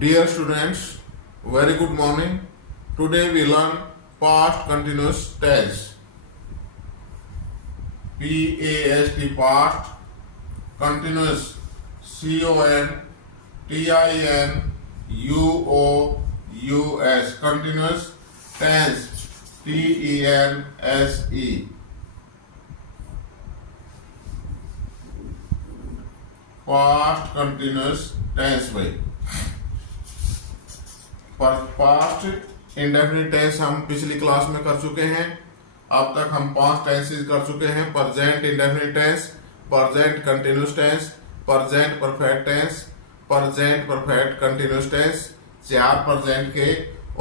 Dear students, very good morning. Today we learn past continuous tense. PAST past continuous CONTINUOUS continuous tense TENSE. Past continuous tense में past indefinite tense हम पिछली class में कर चुके हैं। अब तक हम 5 टेंसेस कर चुके हैं। Present indefinite tense, present continuous tense, present perfect tense, present perfect continuous tense, 4 present के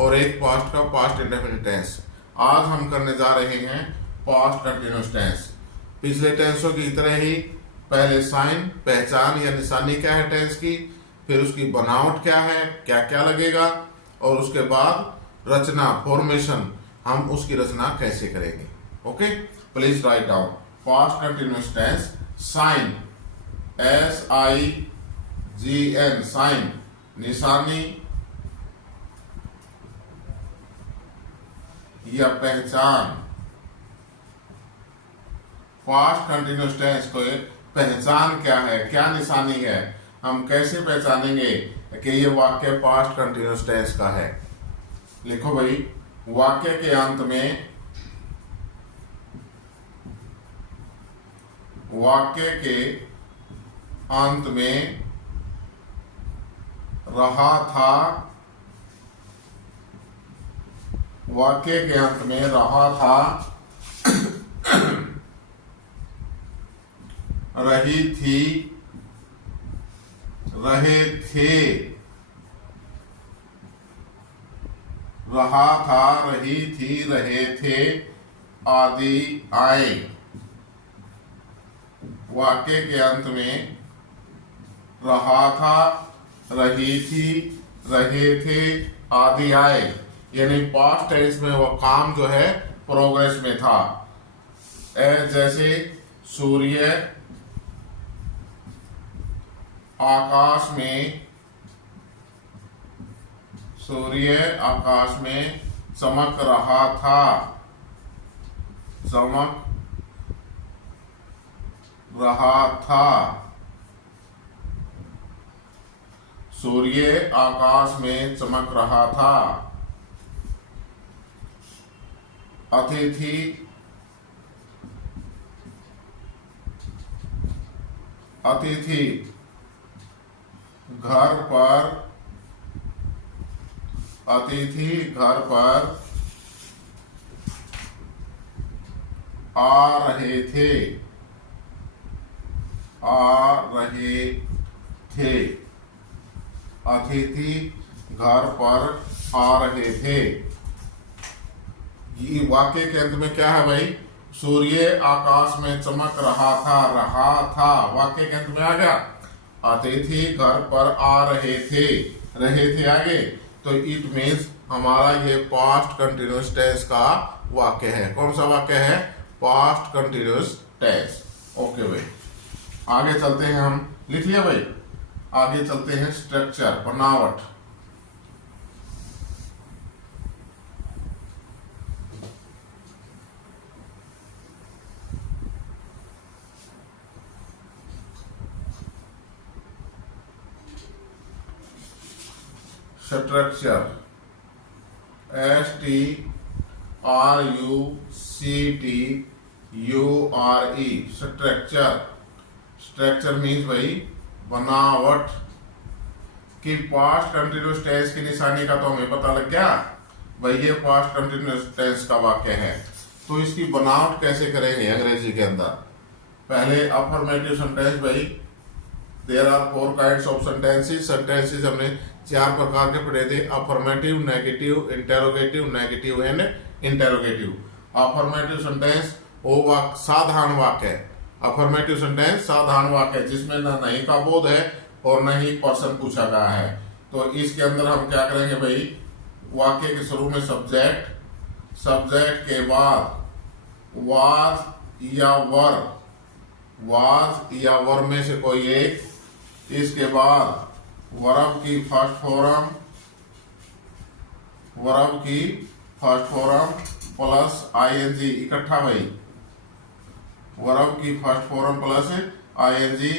और 1 पास्ट का पास्ट इंडेफिनिट टेंस। आज हम करने जा रहे हैं पास्ट कंटिन्यूस टेंस। पिछले टेंसों की तरह ही पहले साइन, पहचान या निशानी क्या है टेंस की, फिर उसकी बनावट क्या है, क्या क्या लगेगा, और उसके बाद रचना, फॉर्मेशन, हम उसकी रचना कैसे करेंगे। Okay, please write down past continuous tense. Sign, SIGN, sign निशानी या पहचान। पास्ट कंटिन्यूस टेंस को पहचान क्या है, क्या निशानी है, हम कैसे पहचानेंगे कि ये वाक्य पास्ट कंटिन्यूस टेंस का है। लिखो भाई, वाक्य के अंत में रहा था, वाक्य के अंत में रहा था, रही थी, रहे थे, रहा था, रही थी, रहे थे आदि आए। वाक्य के अंत में रहा था, रही थी, रहे थे आदि आए, यानी पास्ट टेंस में वो काम जो है प्रोग्रेस में था। जैसे सूर्य आकाश में चमक रहा था, चमक रहा था। सूर्य आकाश में चमक रहा था। अतिथि घर पर आ रहे थे, अतिथि घर पर आ रहे थे। ये वाक्य के अंत में क्या है भाई? सूर्य आकाश में चमक रहा था, वाक्य के अंत में आ गया। अतिथि घर पर आ रहे थे आगे, तो इट मीन्स हमारा ये पास्ट कंटिन्यूस टेंस का वाक्य है। कौन सा वाक्य है? Past continuous tense. ओके भाई, आगे चलते हैं हम। लिख लिया भाई? आगे चलते हैं स्ट्रक्चर, बनावट। स्ट्रक्चर, STRUCTURE, स्ट्रक्चर मीन्स भाई बनावट। कि पास्ट कंटिन्यूस टेंस की निशानी का तो हमें पता लग गया भाई, ये पास्ट कंटिन्यूस टेंस का वाक्य है। तो इसकी बनावट कैसे करेंगे अंग्रेजी के अंदर? पहले अफर्मेटिव सेंटेंस भाई, there are 4 kinds of sentences. Sentences हमने 4 प्रकार के पढ़े थे: affirmative, negative, interrogative, negative and interrogative. Affirmative sentence वो साधारण वाक्य है। अफर्मेटिव सेंटेंस साधारण वाक्य जिसमें न नहीं का बोध है और न ही पर्सन पूछा गया है। तो इसके अंदर हम क्या करेंगे भाई? वाक्य के शुरू में सब्जेक्ट के बाद वाज या वर में से कोई एक, इसके बाद वर्ब की फर्स्ट फॉर्म प्लस आईएनजी इकट्ठा भाई, वर्ब की first form plus ING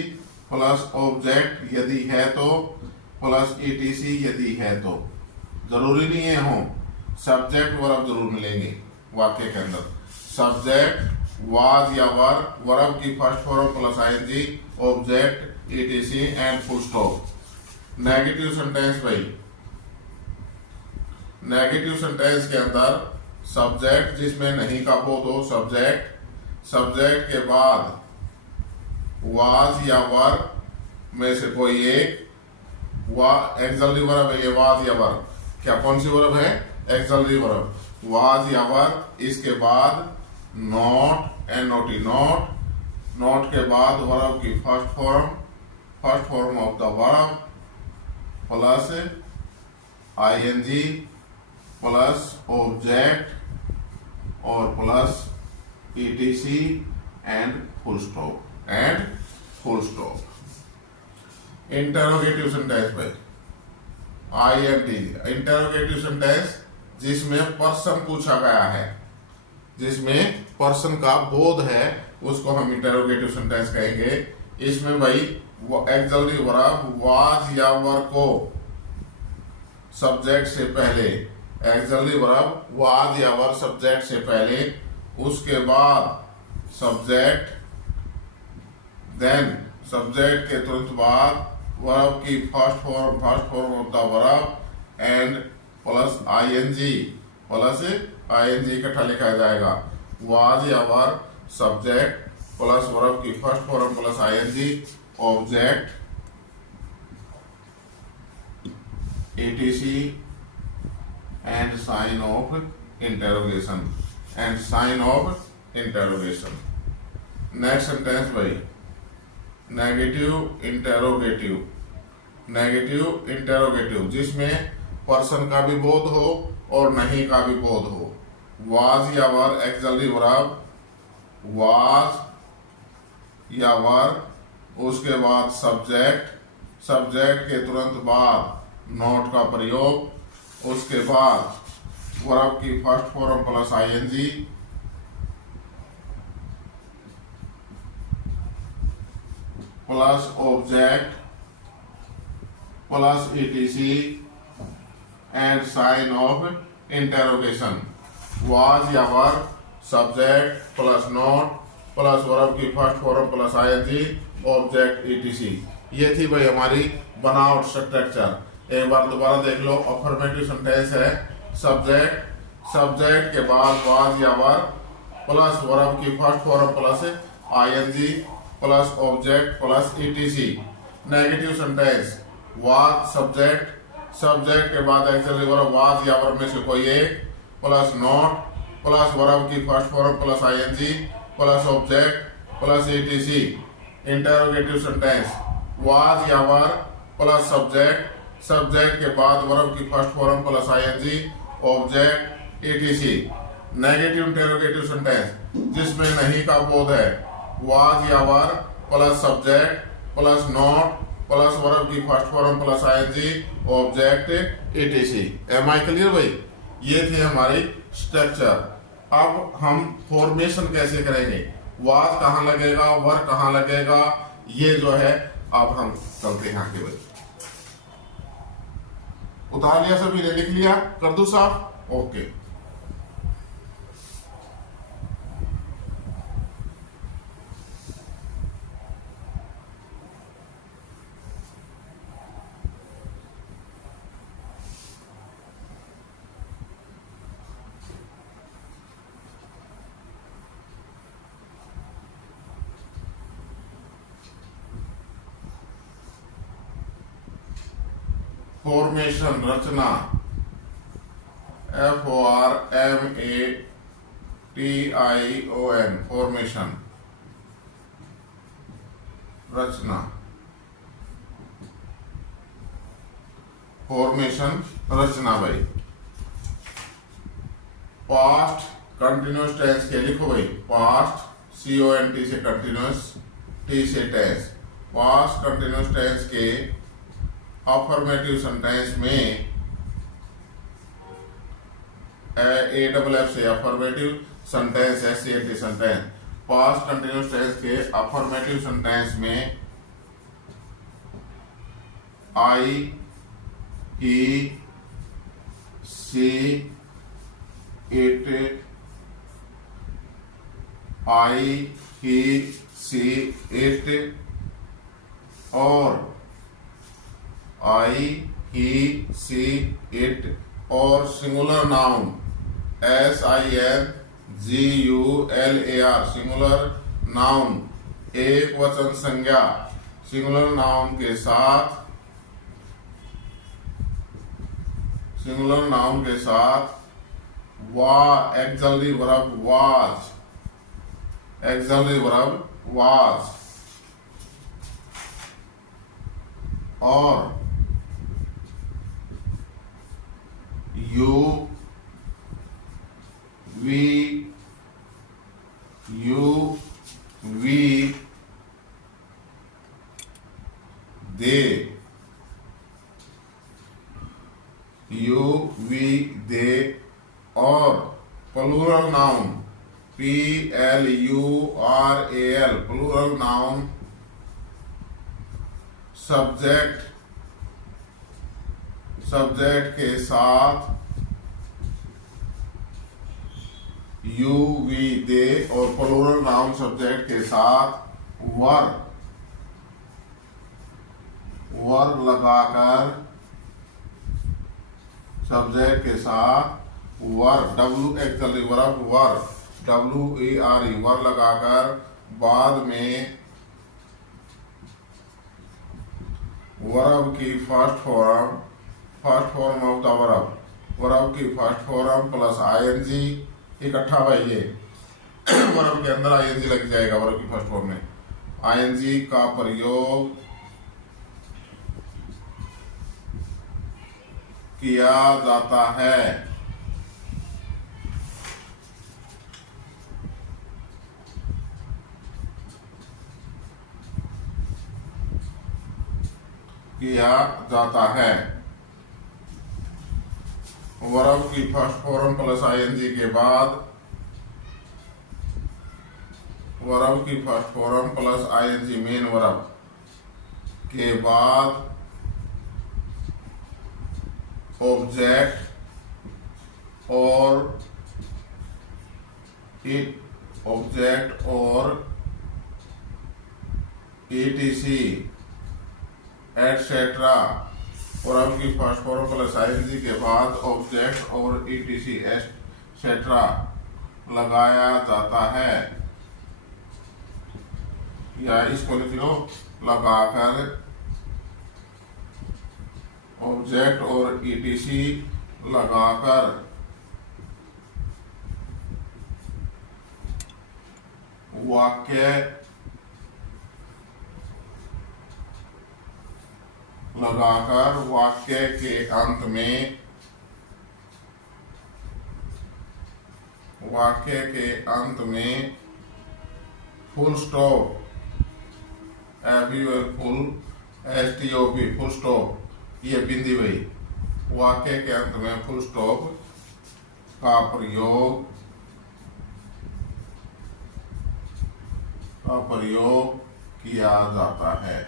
plus object यदि है तो प्लस ईटीसी यदि है तो। जरूरी नहीं है हो, सब्जेक्ट वर्ब जरूर मिलेंगे वाक्य के अंदर। सब्जेक्ट वाज या वर, वर्ब की first form plus ING, object etc and full stop. Negative sentence भाई, नेगेटिव सेंटेंस के अंदर सब्जेक्ट जिसमें नहीं का बोध हो, सब्जेक्ट के बाद वाज या वर में से कोई एक, एक्सलरी वर्ब है ये वाज या वर, क्या कौन सी वर्ब है? एक्सलरी वर्ब, वाज या वर, इसके बाद नॉट एंड नोटी, नॉट के बाद वर्ब की first form of the verb plus ING plus object और plus ETC and full stop interrogative sentence भाई, आईएमटी इंटरोगेटिव सेंटेंस जिसमें पर्सन पूछा गया है, जिसमें पर्सन का बोध है, उसको हम इंटरोगेटिव सेंटेंस कहेंगे। इसमें भाई एक्सलरी वर्ब वाज या वर को सब्जेक्ट से पहले, एक्सलरी वर्ब वाज या वर सब्जेक्ट से पहले, उसके बाद सब्जेक्ट, देन सब्जेक्ट के तुरंत बाद वर्ब की first form of the verb and plus ING इकट्ठा लिखा जाएगा। वाज या वर सब्जेक्ट प्लस वर्ब की first form plus ING, object etc and sign of interrogation next sentence भाई, नेगेटिव इंटरोगेटिव जिसमें पर्सन का भी बोध हो और नहीं का भी बोध हो। वाज या वर एक्सलरी वर्ब वाज या वर, उसके बाद सब्जेक्ट के तुरंत बाद नॉट का प्रयोग, उसके बाद वर्ब की first form plus ING plus object plus ETC and sign of interrogation. Was या were subject plus not plus verb की first form plus ING, object ETC. ये थी भाई हमारी बनावट स्ट्रक्चर। एक बार दोबारा देख लो। अफर्मेटिव सेंटेंस है, सब्जेक्ट के बाद वाज या वर प्लस वर्ब की first form plus ING plus object plus etc. Negative sentence was subject के बाद एक्चुअली वर्ब वाज या वर्ब में से कोई एक प्लस नॉट प्लस वर्ब की first form plus ING plus object plus etc. Interrogative sentence was या were plus subject के बाद वर्ब की first form plus ING object etc. Negative interrogative sentence जिसमें नहीं का बोध है, वाज या were plus subject plus not plus verb की first form plus ING object ETC. Am I clear भाई? ये थे हमारी स्ट्रक्चर। अब हम फॉर्मेशन कैसे करेंगे, वाज कहाँ लगेगा, वर कहाँ लगेगा, ये जो है अब हम चलते हैं आगे। भाई उतार लिया सभी ने, लिख लिया, कर दो साफ? ओके। फॉर्मेशन रचना, FORMATION फॉर्मेशन रचना। फॉर्मेशन रचना भाई पास्ट कंटिन्यूस टेंस के लिखो भाई। पास्ट CONT से कंटिन्यूस, T से टेंस। पास्ट कंटिन्यूस टेंस के अफर्मेटिव सेंटेंस में ए डबल एफ से affirmative sentence, S C N T sentence, past continuous tense के अफर्मेटिव सेंटेंस में I, he, she, it, I, he, she, it और आई, he, she, it और singular noun SINGULAR singular noun, एक वचन संज्ञा singular noun के साथ, सिंगुलर नाउन के साथ auxiliary verb was, auxiliary verb was और you, we, they, you, we, they और plural noun PLURAL plural noun subject के साथ यू, वी, दे और प्लूरल नाउन सब्जेक्ट के साथ वर लगाकर, सब्जेक्ट के साथ वर एक्चुअली वर्ब WERE वर लगाकर बाद में वर्ब की first form of the verb की फर्स्ट फॉर्म प्लस ING इकट्ठा भाई ये वर्ब के अंदर ING लग जाएगा वर्ब की फर्स्ट फॉर्म में। ING का प्रयोग किया जाता है, वर्ब की फर्स्ट फॉर्म प्लस ING के बाद, वर्ब की first form plus ING main verb के बाद ऑब्जेक्ट और ETC एटसेट्रा। वर्ब की फर्स्ट फॉर्म प्लस ING के बाद ऑब्जेक्ट और ETC एटसेट्रा लगाया जाता है, या इसको लिख लो लगाकर ऑब्जेक्ट और ETC लगाकर वाक्य के अंत में फुल स्टॉप फुल स्टॉप ये बिंदी भाई, वाक्य के अंत में फुल स्टॉप का प्रयोग किया जाता है।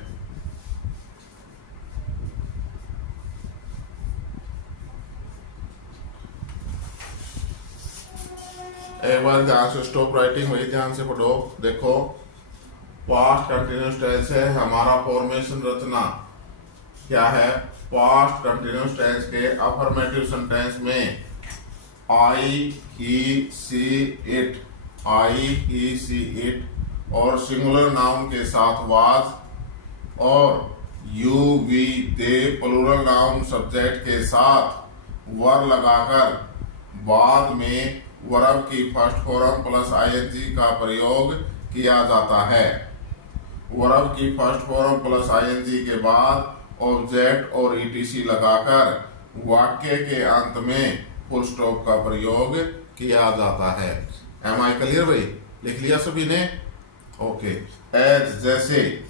एक बार ध्यान से स्टॉप राइटिंग वही ध्यान से पढ़ो। देखो पास्ट कंटिन्यूअस टेंस है हमारा फॉर्मेशन रचना क्या है। पास्ट कंटिन्यूअस टेंस के अफर्मेटिव सेंटेंस में I, he, she, it, I, he, she, it और सिंगुलर नाउन के साथ वाज और you, we, they plural noun subject के साथ वर लगाकर बाद में वर्ब की फर्स्ट फॉर्म प्लस ING का प्रयोग किया जाता है। वर्ब की फर्स्ट फॉर्म प्लस ING के बाद ऑब्जेक्ट और ETC लगाकर वाक्य के अंत में फुल स्टॉप का प्रयोग किया जाता है। एम आई क्लियर भाई? लिख लिया सभी ने? ओके। एज जैसे,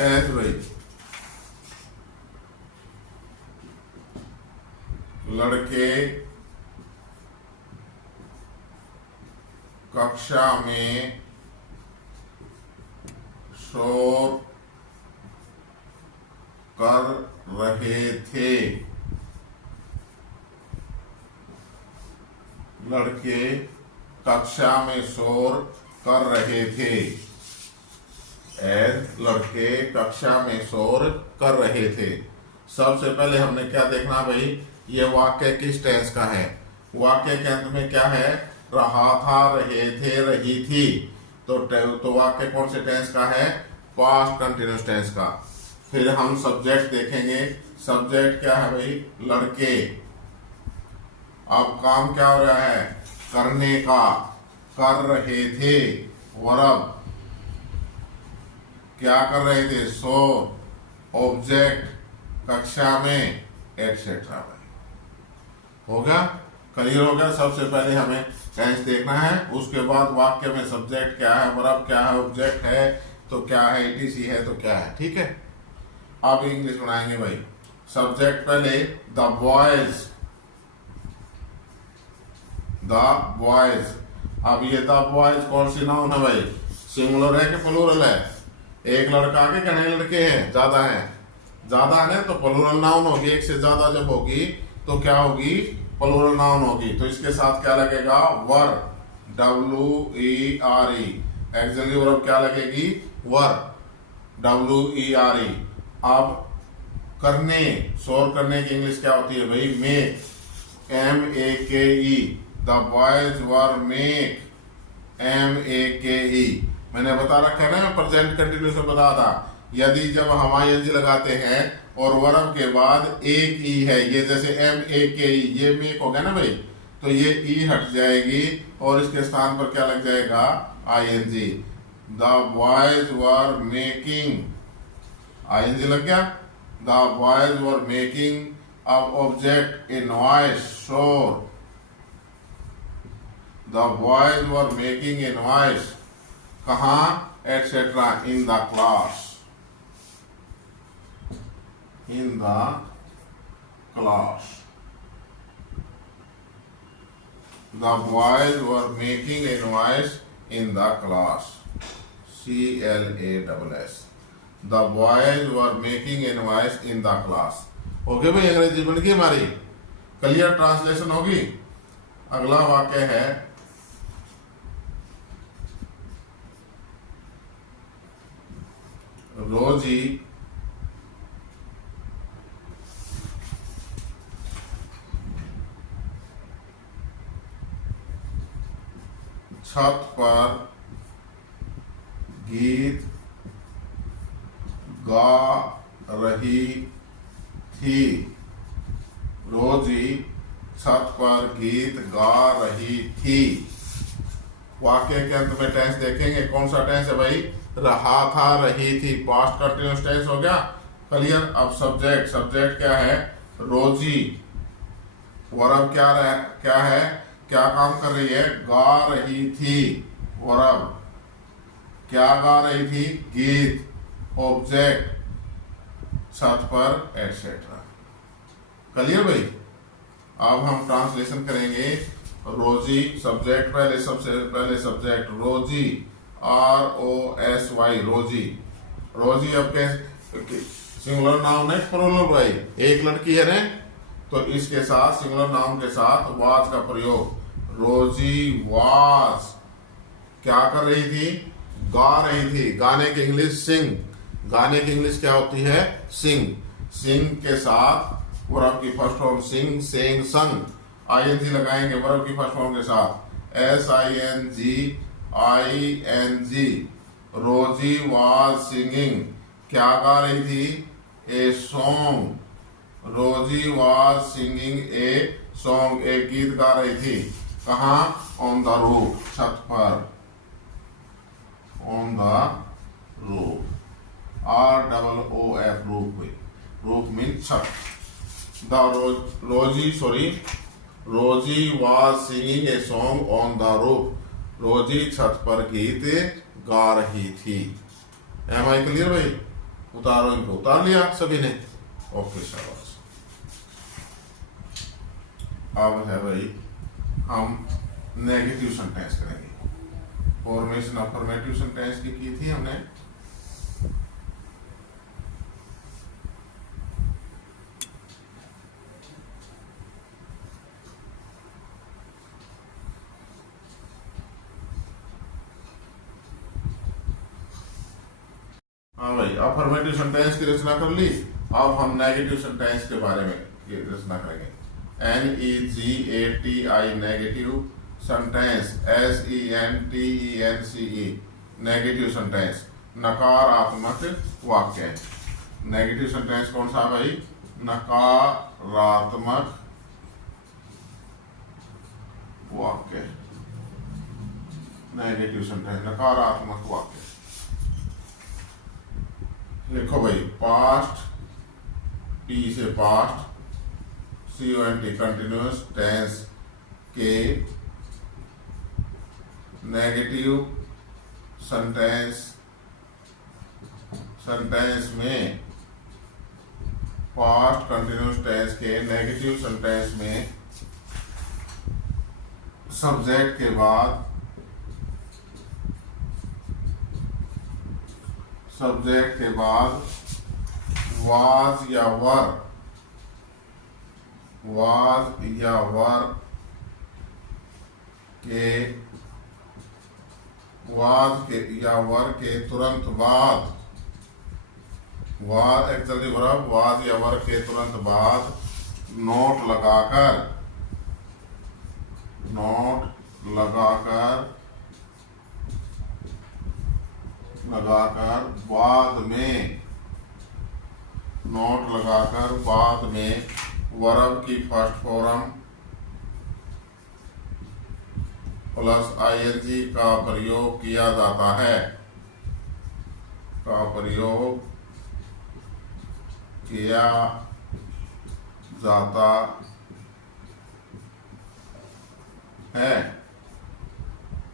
एस भाई, लड़के कक्षा में शोर कर रहे थे। लड़के कक्षा में शोर कर रहे थे। लड़के कक्षा में शोर कर रहे थे। सबसे पहले हमने क्या देखना भाई, ये वाक्य किस टेंस का है। वाक्य के अंत में क्या है, रहा था, रहे थे, रही थी। तो वाक्य कौन से टेंस का है, पास्ट कंटिन्यूअस टेंस का। फिर हम सब्जेक्ट देखेंगे। सब्जेक्ट क्या है भाई, लड़के। अब काम क्या हो रहा है, करने का, कर रहे थे। वर्ब, क्या कर रहे थे, सो। ऑब्जेक्ट, कक्षा में, एटसेट्रा। हो गया, क्लियर हो गया। सबसे पहले हमें टेंस देखना है, उसके बाद वाक्य में सब्जेक्ट क्या है, वर्ब क्या है, ऑब्जेक्ट है तो क्या है, ईटीसी है तो क्या है। ठीक है, अब इंग्लिश बनाएंगे भाई। सब्जेक्ट पहले, द बॉयज। The boys. अब ये द बॉयज कौन सी नाउन है भाई, सिंगुलर है कि प्लूरल है। एक लड़का के कितने लड़के हैं, ज्यादा हैं। ज्यादा है तो प्लूरल नाउन होगी। एक से ज्यादा जब होगी तो क्या होगी, प्लूरल नाउन होगी। तो इसके साथ क्या लगेगा, वर, WERE। एक्सिलरी वर्ब क्या लगेगी, वर, WERE। अब करने, शोर करने की इंग्लिश क्या होती है भाई, make, MAKE। The boys were make, MAKE। मैंने बता रखा है ना, प्रेजेंट कंटिन्यूस में बता था, यदि जब हम ING लगाते हैं और वर्ब के बाद एक ई है, ये जैसे MAKE, ये मेक हो गया ना भाई, तो ये ई हट जाएगी और इसके स्थान पर क्या लग जाएगा, ING। The boys were making, ING लग गया। The boys were making. अब ऑब्जेक्ट, ए नॉइस, शोर। The boys were making a noise, कहाँ, etcetera, in the class. In the class. The boys were making a noise in the class. CLASS. The boys were making a noise in the class. Okay भाई, अंग्रेजी बन गई हमारी, clear translation होगी। अगला वाक्य है, रोजी छत पर गीत गा रही थी। रोजी छत पर गीत गा रही थी। वाक्य के अंत में टेंस देखेंगे, कौन सा टेंस है भाई, रहा था, रही थी, पास्ट कंटिन्यूअस टेंस हो गया, क्लियर। अब सब्जेक्ट, सब्जेक्ट क्या है, रोजी। वर्ब क्या है, क्या काम कर रही है, गा रही थी। वर्ब, क्या गा रही थी, गीत। ऑब्जेक्ट, छत पर, एटसेट्रा। क्लियर भाई। अब हम ट्रांसलेशन करेंगे। रोजी, सब्जेक्ट पहले, सबसे पहले सब्जेक्ट रोजी, ROSY, रोजी। रोजी अब कैसे, सिंगुलर नाउन है प्लूरल भाई, एक लड़की है ना, तो इसके साथ सिंगुलर नाउन के साथ वाज का प्रयोग। रोजी वाज, क्या कर रही थी, गा रही थी। गाने की इंग्लिश सिंग, गाने की इंग्लिश क्या होती है, सिंग। सिंग के साथ वर्ब की फर्स्ट फॉर्म, सिंग, सेंग, संग। ING लगाएंगे वर्ब की फर्स्ट फॉर्म के साथ, SING। रोजी वाज सिंगिंग, क्या गा रही थी, ए सॉन्ग। रोजी वाज सिंगिंग ए सॉन्ग, एक गीत गा रही थी। कहाँ, ऑन द रूफ, छत पर। On the roof, ROOF, roof. Roof mean छत। रोजी was singing A song on the roof. रोजी छत पर गीत गा रही थी। एम आई क्लियर भाई। उतारो इनको, उतार लिया सभी ने, ओके शाबाश। अब है भाई हम नेगेटिव सेंटेंस करेंगे। फॉर्मेशन अफर्मेटिव सेंटेंस की थी हमने। हाँ भाई, अफर्मेटिव सेंटेंस की रचना कर ली। अब हम नेगेटिव सेंटेंस के बारे में रचना करेंगे। NEGATI negative sentence, SENTENCE negative sentence, नकारात्मक वाक्य। नेगेटिव सेंटेंस कौन सा भाई? नकारात्मक वाक्य। नेगेटिव सेंटेंस नकारात्मक वाक्य। लिखो भाई, पास्ट, P से पास्ट, CONT कंटिन्यूअस टेंस के नेगेटिव सेंटेंस में, पास्ट कंटिन्यूअस टेंस के नेगेटिव सेंटेंस में सब्जेक्ट के बाद वाज या वर के तुरंत बाद, एक्चुअली वर्ब वाज या वर के तुरंत बाद नोट लगाकर बाद में वर्ब की फर्स्ट फॉर्म प्लस ING का प्रयोग किया जाता है,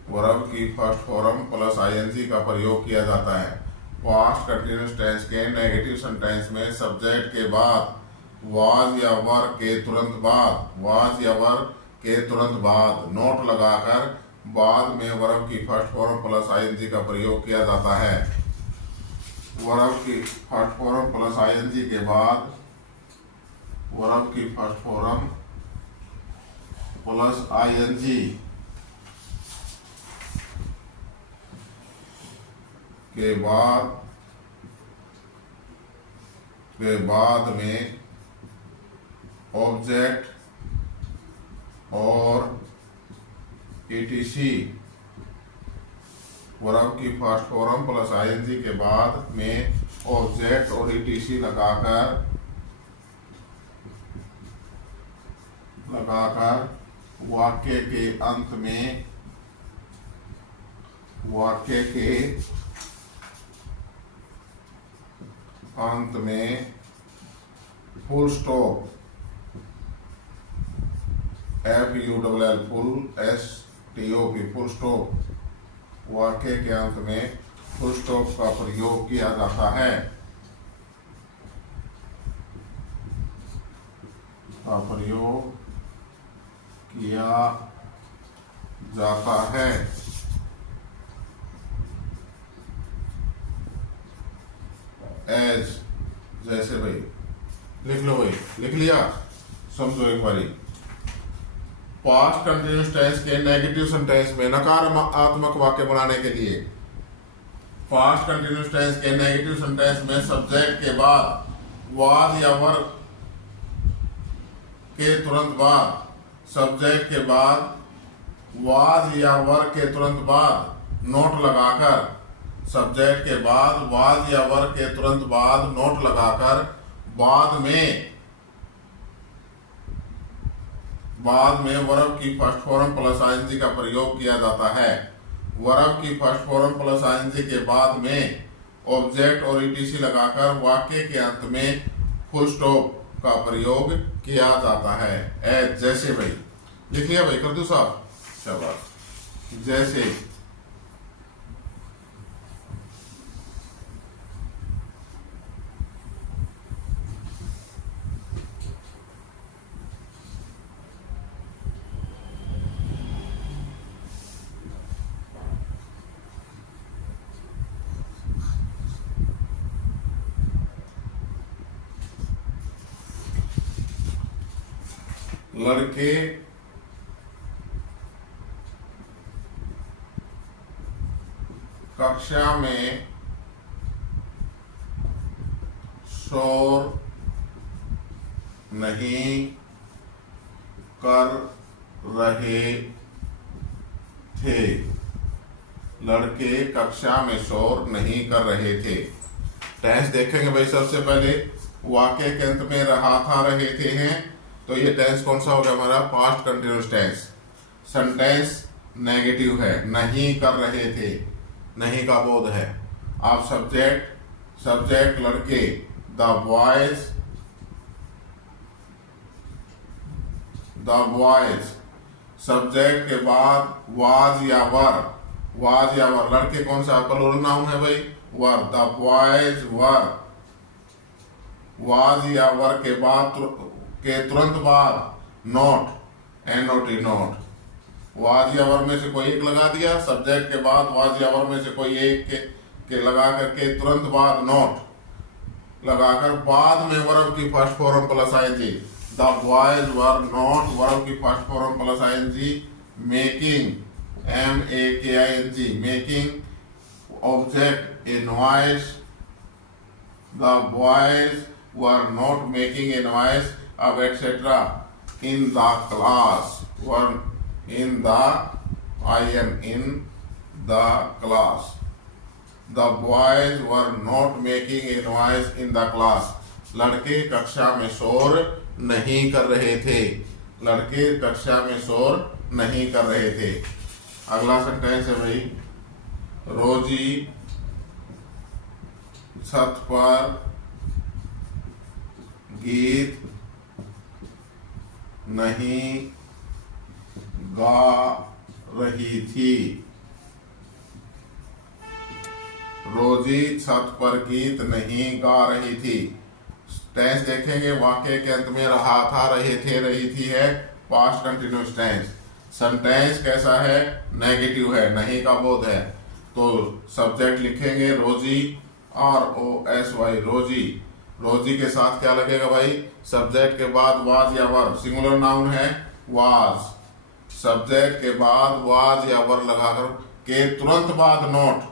वर्ब की फर्स्ट फॉर्म प्लस ING का प्रयोग किया जाता है। पास्ट कंटिन्यूअस टेंस के नेगेटिव सेंटेंस में सब्जेक्ट के बाद वाज या वर के तुरंत बाद नोट लगाकर बाद में वर्ब की फर्स्ट फॉर्म प्लस ING का प्रयोग किया जाता है। वर्ब की फर्स्ट फॉर्म प्लस ING के बाद वर्ब की फर्स्ट फॉर्म प्लस ING के बाद में ऑब्जेक्ट और ETC, वर्ब की फर्स्ट फॉर्म प्लस ING के बाद में ऑब्जेक्ट और ETC लगाकर वाक्य के अंत में full stop, FULL full STOP full stop, वाक्य के अंत में फुल स्टॉप का प्रयोग किया जाता है। एज, जैसे भाई लिख लो भाई, लिख लिया, समझो एक बारी। पास्ट कंटिन्यूअस टेंस के नेगेटिव सेंटेंस में नकारात्मक वाक्य बनाने के लिए, पास्ट कंटिन्यूअस टेंस के नेगेटिव सेंटेंस में सब्जेक्ट के बाद वाज या वर के तुरंत बाद, सब्जेक्ट के बाद वाज या वर के तुरंत बाद नोट लगाकर, सब्जेक्ट के बाद वाज या वर के तुरंत बाद नोट लगाकर बाद में वर्ब की फर्स्ट फॉर्म प्लस ING का प्रयोग किया जाता है। वर्ब की फर्स्ट फॉर्म प्लस ING के बाद में ऑब्जेक्ट और ETC लगाकर वाक्य के अंत में फुल स्टॉप का प्रयोग किया जाता है। एज, जैसे भाई लिख लिया भाई, कर दो साहब, शाबाश। जैसे लड़के कक्षा में शोर नहीं कर रहे थे। लड़के कक्षा में शोर नहीं कर रहे थे। टेंस देखेंगे भाई। सबसे पहले वाक्य के अंत में रहा था रहे थे हैं, तो ये टेंस कौन सा हो गया हमारा? Past continuous tense. Sentence negative है, नहीं कर रहे थे, नहीं का बोध है। अब सब्जेक्ट लड़के, द बॉयज। सब्जेक्ट के बाद वाज या वर। लड़के कौन सा प्लूरल नाउन है भाई? Were. The boys were. Was या वर के बाद के तुरंत बाद नॉट, NOT नॉट। वाज या वर में से कोई एक लगा दिया, सब्जेक्ट के बाद वाज या वर में से कोई एक के लगा करके तुरंत बाद नॉट लगाकर बाद में वर्ब की first form plus ING. The boys were not, verb की first form plus ING making, MAKING, making object a noise. The boys were not making a noise, अब etcetera. In the class, were in the in the class. The boys were not making a noise in the class. लड़के कक्षा में शोर नहीं कर रहे थे। लड़के कक्षा में शोर नहीं कर रहे थे। अगला सेंटेंस है भाई, रोजी छत पर गीत नहीं गा रही थी। रोजी छत पर गीत नहीं गा रही थी। टेंस देखेंगे, वाक्य के अंत में रहा था रहे थे रही थी है पास्ट कंटिन्यूअस टेंस। सेंटेंस कैसा है? नेगेटिव है, नहीं का बोध है। तो सब्जेक्ट लिखेंगे रोजी, ROSY, रोजी। रोजी के साथ क्या लगेगा भाई? सब्जेक्ट के बाद वाज या वर, सिंगुलर नाउन है वाज। सब्जेक्ट के बाद वाज या वर लगाकर के तुरंत बाद नोट,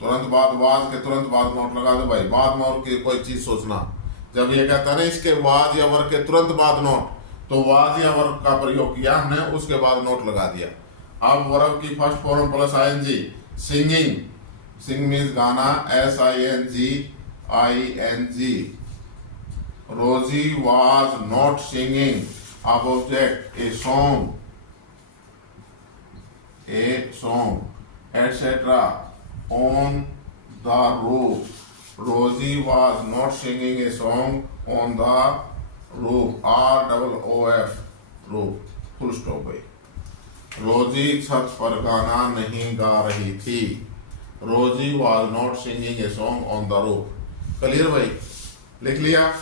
तुरंत बाद वाज के तुरंत बाद नोट लगा दो भाई। बाद में और कोई चीज सोचना। जब ये कहता है ना इसके वाज या वर के तुरंत बाद नोट, तो वाज या वर का प्रयोग किया हमने, उसके बाद नोट लगा दिया। अब वर्ब की first form plus ING, singing. Sing means गाना, SING। Rosy was not singing. अब object a song, etc. on the roof. Rosie was not singing a song on the roof. ROOF, roof. Full stop भाई। रोजी छत पर गाना नहीं गा रही थी। रोजी was not singing a song on the roof. Clear भाई? लिख लिया?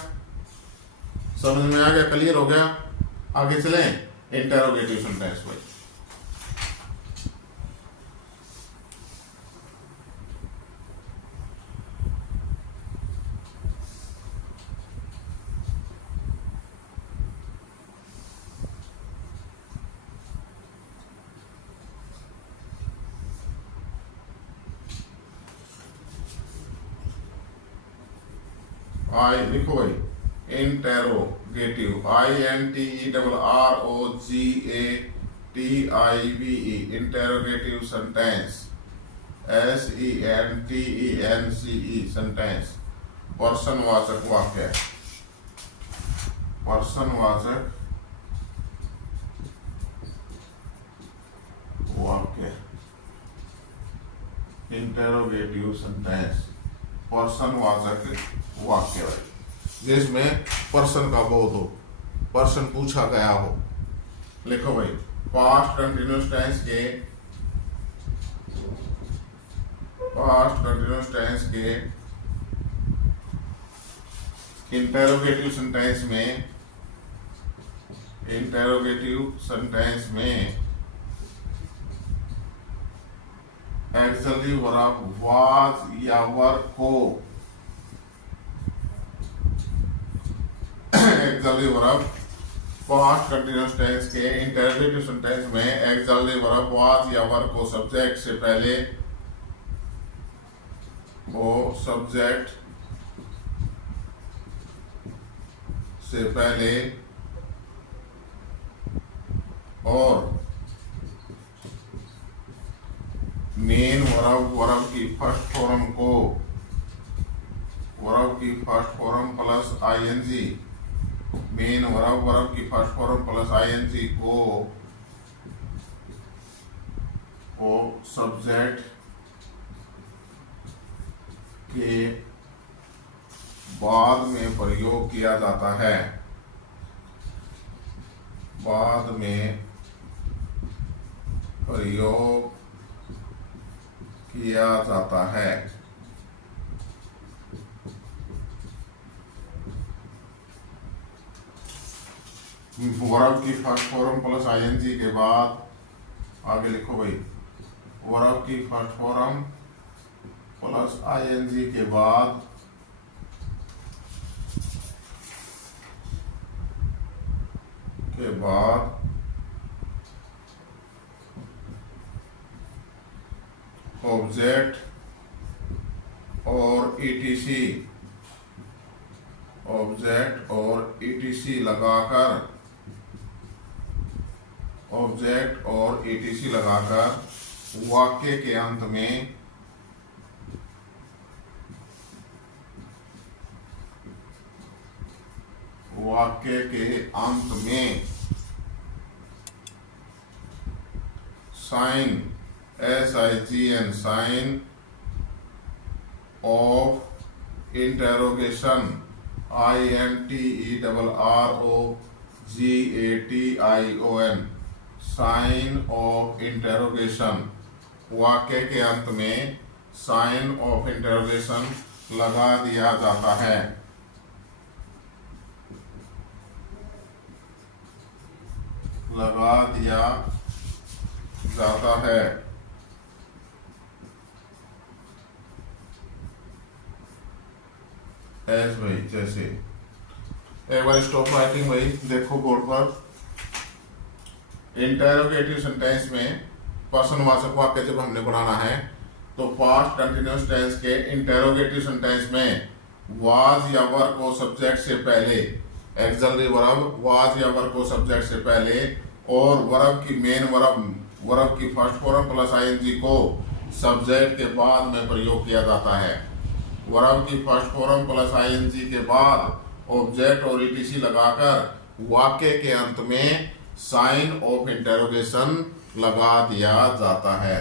समझ में आ गया? क्लियर हो गया? आगे चलें। इंटेरोगेटिव सेंटेंस भाई। लिखो भाई, interrogative, INTERROGATIVE, interrogative sentence, SENTENCE, sentence. पर्सनवाचक वाक्य, पर्सनवाचक वाक्य, इंटेरोगेटिव सेंटेंस, पर्सनवाचक वाक्य भाई, जिसमें पर्सन का बोध हो, पर्सन पूछा गया हो। लिखो भाई, पास्ट कंटिन्यूअस टेंस के इंटेरोगेटिव सेंटेंस में एक्सिलरी वर्ब वाज या वर को auxiliary verb past continuous tense के इंटरोगेटिव सेंटेंस में एक्सक्लेमेटरी वर्ब वाज या वर को सब्जेक्ट से पहले और मेन वर्ब की first form plus ING, main verb की फर्स्ट फॉर्म प्लस आईएनजी को सब्जेक्ट के बाद में प्रयोग किया जाता है, बाद में प्रयोग किया जाता है। वर्ब की फर्स्ट फॉर्म प्लस आईएनजी के बाद आगे लिखो भाई, वर्ब की फर्स्ट फॉर्म प्लस आईएनजी के बाद ऑब्जेक्ट और ईटीसी लगाकर वाक्य के अंत में sign SIGN sign of interrogation INTERROGATION sign of interrogation, वाक्य के अंत में साइन ऑफ इंटेरोगेशन लगा दिया जाता है। एस भाई जैसे एक बार स्टॉप राइटिंग भाई, देखो बोर्ड पर। इंटरोगेटिव सेंटेंस में प्रश्नवाचक वाक्य जब हमने बनाना है तो पास्ट कंटिन्यूअस टेंस के इंटरोगेटिव सेंटेंस में वाज या वर को सब्जेक्ट से पहले, एक्सक्लेमेटरी वर्ब वाज या वर को सब्जेक्ट से पहले और वर्ब की मेन वर्ब की फर्स्ट फॉर्म प्लस आईएनजी को सब्जेक्ट के बाद में प्रयोग किया जाता है। वर्ब की फर्स्ट फॉर्म प्लस आईएनजी के बाद ऑब्जेक्ट और ईटीसी लगाकर वाक्य के अंत में साइन ऑफ इंटेरोगेशन लगा दिया जाता है।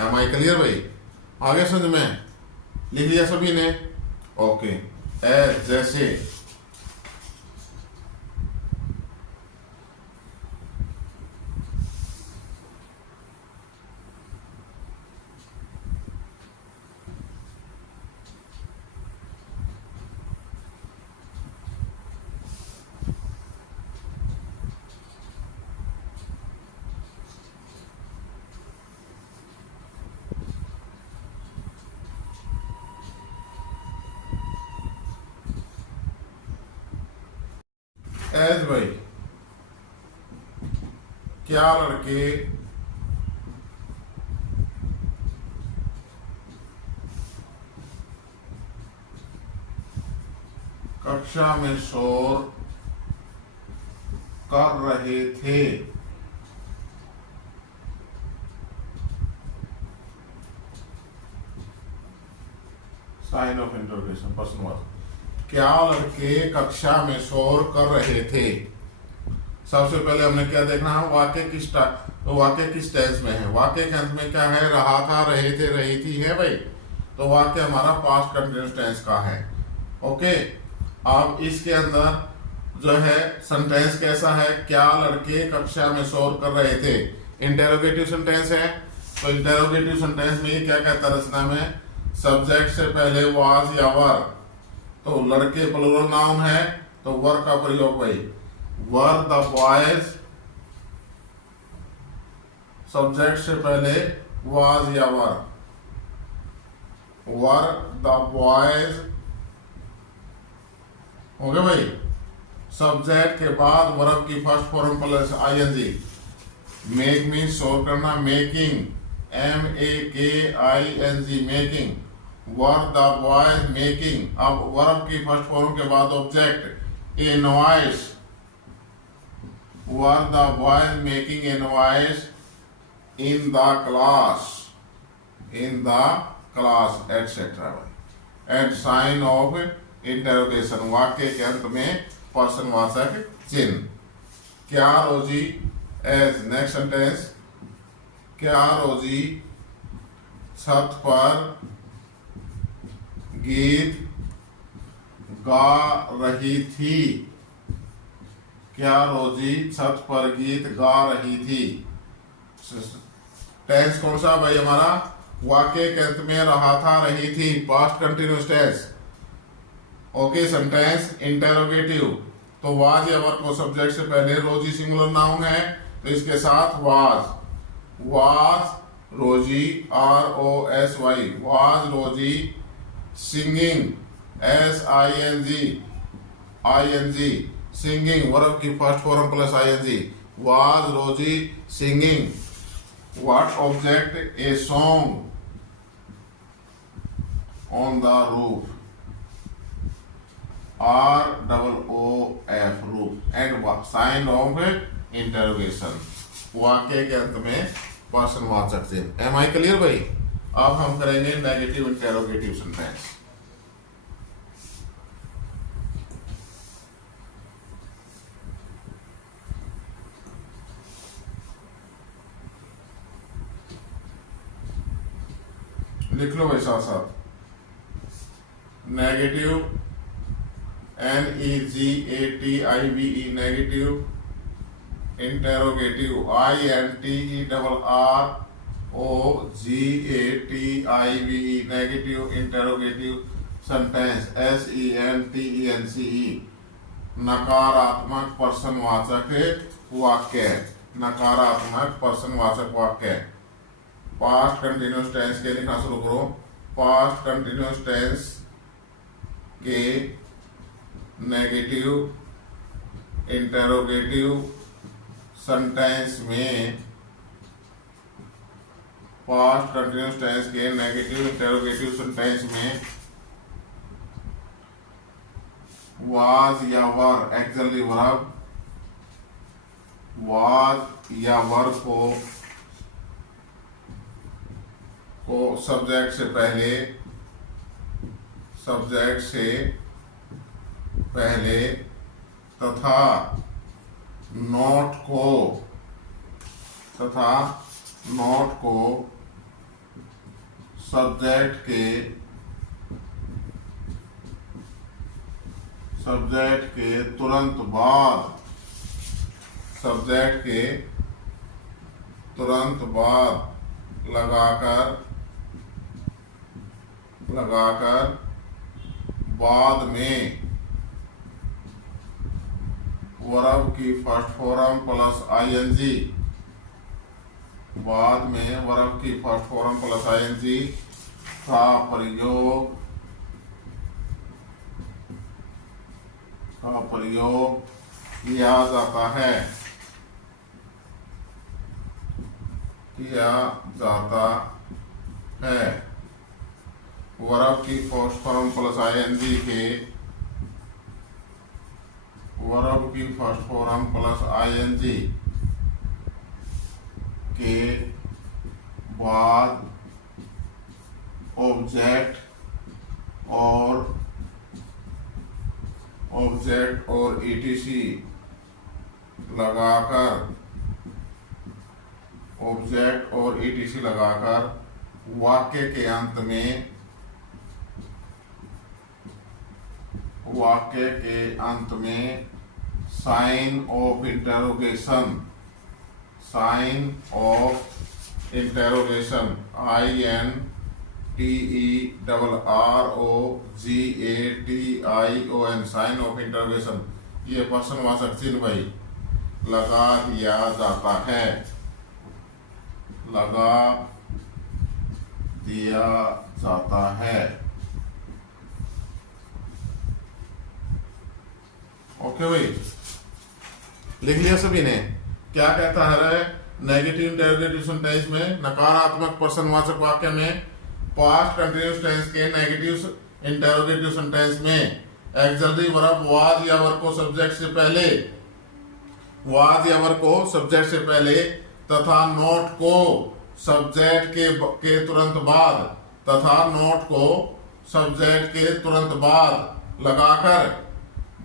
एम आई क्लियर भाई? आगे समझ में लिख लिया सभी ने? ओके। जैसे एज भाई, क्या लड़के कक्षा में शोर कर रहे थे? साइन ऑफ इंटरोगेशन, प्रश्नवाचक। क्या लड़के कक्षा में शोर कर रहे थे? सबसे पहले हमने क्या देखना है, वाक्य किस टेंस में है। वाक्य के अंत में क्या है, रहा था, रहे थे, रही थी है भाई, तो वाक्य हमारा पास्ट कंटिन्यूअस टेंस का है। ओके। अब इसके अंदर जो है सेंटेंस कैसा है, क्या लड़के कक्षा में शोर कर रहे थे, इंटेरोगेटिव सेंटेंस है। तो इंटेरोगेटिव सेंटेंस में क्या कहता है रचना में, सब्जेक्ट से पहले वाज या वर, तो लड़के प्लूरल नाउन है तो वर का प्रयोग भाई, वर द बॉयज, सब्जेक्ट से पहले वाज या वर द बॉयज हो गए भाई। सब्जेक्ट के बाद वर्ब की first form plus ING. Make mean solve करना, making, MEKING, making. Were the boys making, अब वर्ब की फर्स्ट फॉर्म के बाद object a noise, were the boys making a noise in the class, in the class etcetera. And sign of interrogation, वाक्य के अंत में पर्सनवाचक चिन्ह। क्या रोजी, एज नेक्स्ट सेंटेंस, क्या रोजी छत पर गीत गा रही थी, क्या रोजी छत पर गीत गा रही थी। टेंस कौन सा भाई हमारा, वाक्य के अंत में रहा था, रही थी, past continuous tense. Okay, sentence interrogative, तो वाज या वर्ब को सब्जेक्ट से पहले, रोजी सिंगुलर नाउन है तो इसके साथ was Rosy, ROSY, was Rosy singing, SING, singing, verb की first form plus ING, was Rosy singing. What object, a song on the roof, ROOF, roof. And sign of interrogation, वाक्य के अंत में पर्सनवाचक चिन्ह। एम आई क्लियर भाई। अब हम करेंगे नेगेटिव इंटरोगेटिव सेंटेंस। लिख लो भाई साथ साथ, negative, NEGATIVE, negative interrogative, INTERROGATIVE, negative interrogative sentence, SENTENCE, नकारात्मक पर्सनवाचक वाक्य, नकारात्मक पर्सनवाचक वाक्य। पास्ट कंटिन्यूअस टेंस के लिखना शुरू करो। पास्ट कंटिन्यूअस टेंस के नेगेटिव इंटेरोगेटिव सेंटेंस में, पास्ट कंटिन्यूअस टेंस के नेगेटिव इंटेरोगेटिव सेंटेंस में वाज या वर, एक्चुअली वर्ब, वाज या वर्ब को सब्जेक्ट से पहले, सब्जेक्ट से पहले तथा नॉट को, तथा नॉट को सब्जेक्ट के तुरंत बाद, सब्जेक्ट के तुरंत बाद लगाकर बाद में वर्ब की फर्स्ट फॉर्म प्लस ING, बाद में वर्ब की फर्स्ट फॉर्म प्लस ING का प्रयोग किया जाता है, वर्ब की फर्स्ट फॉर्म प्लस ING के, वर्ब की फर्स्ट फॉर्म प्लस ING के बाद ऑब्जेक्ट और ETC लगाकर, ऑब्जेक्ट और ETC लगाकर वाक्य के अंत में sign of interrogation, INTERROGATION, sign of interrogation, ये पर्सनवाचक चिन्ह भाई लगा दिया जाता है, लगा दिया जाता है। ओके भाई, लिख लिया सभी ने। क्या कहता है नेगेटिव इंटेरोगेटिव सेंटेंस में, नकारात्मक प्रश्नवाचक वाक्य में पास्ट कंटिन्यूअस टेंस के नेगेटिव इंटेरोगेटिव सेंटेंस में एक्सिलरी वर्ब वाज या वर्ब को सब्जेक्ट से पहले, वाज या वर्ब को सब्जेक्ट से पहले तथा नोट को सब्जेक्ट के तुरंत बाद, तथा नोट को सब्जेक्ट के तुरंत बाद लगाकर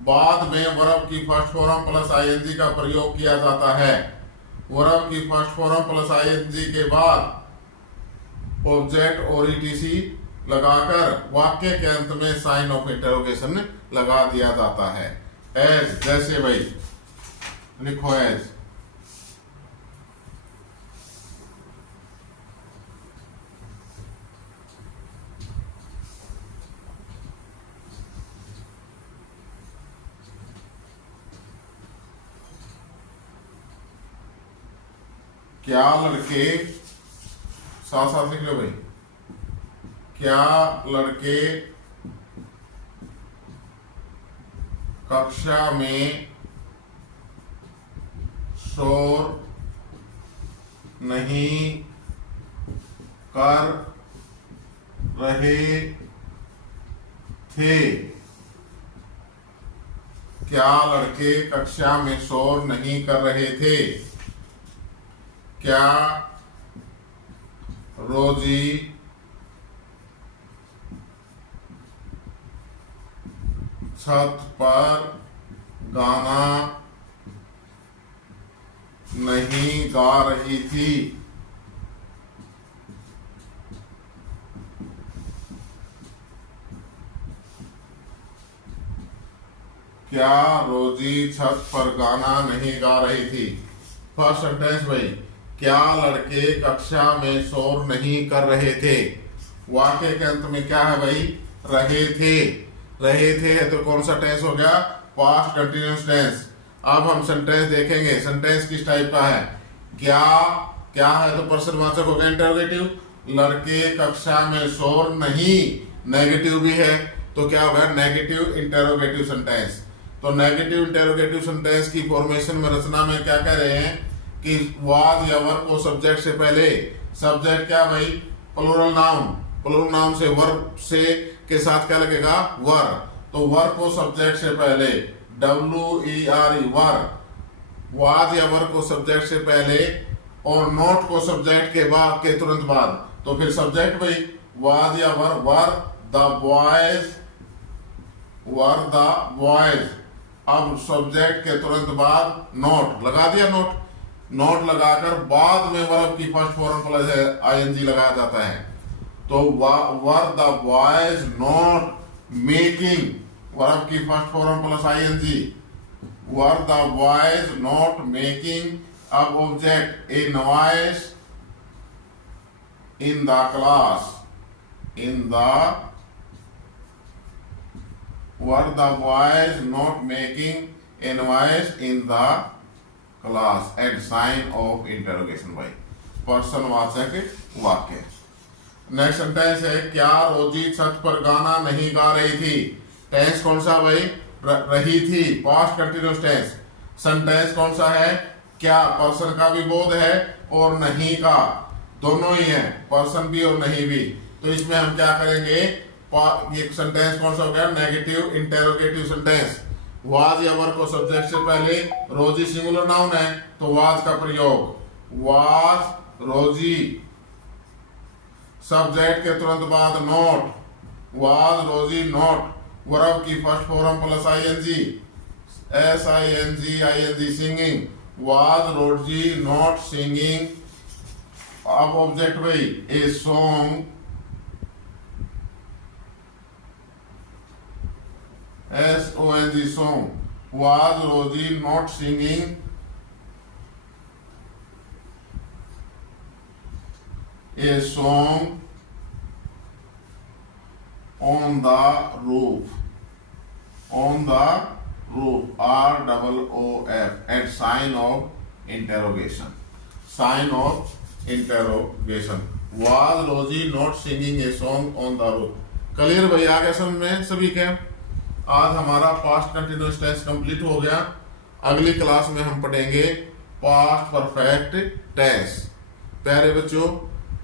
बाद में वर्ब की फर्स्ट फॉर्म प्लस आईएनजी का प्रयोग किया जाता है। वर्ब की फर्स्ट फॉर्म प्लस आईएनजी के बाद ऑब्जेक्ट और ईटीसी लगाकर वाक्य के अंत में साइन ऑफ इंटरोगेशन लगा दिया जाता है। एज, जैसे भाई लिखो एज। क्या लड़के, साथ साथ लिख लो भाई, क्या लड़के कक्षा में शोर नहीं कर रहे थे? क्या लड़के कक्षा में शोर नहीं कर रहे थे? क्या रोजी छत पर गाना नहीं गा रही थी? क्या रोजी छत पर गाना नहीं गा रही थी? फर्स्ट सेंटेंस भाई, क्या लड़के कक्षा में शोर नहीं कर रहे थे? वाक्य के अंत में क्या है भाई? रहे थे। रहे थे है तो कौन सा टेंस हो गया? Past continuous tense. अब हम सेंटेंस देखेंगे, सेंटेंस किस टाइप का है। क्या, क्या है तो प्रश्नवाचक हो गया इंटरोगेटिव। लड़के कक्षा में शोर नहीं, नेगेटिव भी है तो क्या होगा? Negative interrogative sentence. तो नेगेटिव इंटरोगेटिव सेंटेंस की फॉर्मेशन में, रचना में क्या कह रहे हैं कि वाज या वर्ब को सब्जेक्ट से पहले, सब्जेक्ट क्या भाई? Plural noun. प्लूरल नाउन से वर्ब से के साथ क्या लगेगा? वर। तो वर्ब को सब्जेक्ट से पहले, WERE वर, वाज या वर्ब को सब्जेक्ट से पहले और नोट को सब्जेक्ट के बाद, के तुरंत बाद। तो फिर सब्जेक्ट भाई वाज या verb, were the boys, were the boys. अब सब्जेक्ट के तुरंत बाद नोट लगा दिया, नोट लगाकर बाद में वर्ब की फर्स्ट फॉर्म प्लस आईएनजी लगाया जाता है। तो were the boys not making, verb की first form plus ING, were the boys not making. अब object a noise in the class, in the, were the boys not making a noise in the class at sign of interrogation भाई, प्रश्नवाचक वाक्य। Next sentence है, क्या रोजी छत पर गाना नहीं गा रही थी? टेंस कौन सा भाई? रही थी, पास्ट कंटिन्यूअस टेंस। सेंटेंस कौन सा है? क्या पर्सन का भी बोध है और नहीं का, दोनों ही है, पर्सन भी और नहीं भी। तो इसमें हम क्या करेंगे? ये सेंटेंस कौन सा हो गया? Negative interrogative sentence. वाज या वर्ब को सब्जेक्ट से पहले, रोजी सिंगुलर नाउन है तो वाज का प्रयोग, वाज रोजी। सब्जेक्ट के तुरंत बाद not, was Rosie not. Verb की first form plus ING, SING singing, was Rosie not singing. अब ऑब्जेक्ट भाई a song, SONG song, was Rosie not singing a song on the roof, on the roof, ROOF at sign of interrogation, sign of interrogation, was Rosie not singing a song on the roof। Clear भाई? आ गया समझ में सभी के? आज हमारा past continuous tense complete हो गया। अगली क्लास में हम पढ़ेंगे पास्ट परफेक्ट टेंस। प्यारे बच्चों,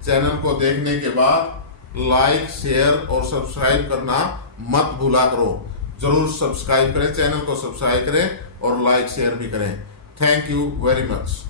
चैनल को देखने के बाद लाइक, शेयर और सब्सक्राइब करना मत भूला करो। जरूर सब्सक्राइब करें, चैनल को सब्सक्राइब करें और लाइक शेयर भी करें। Thank you very much.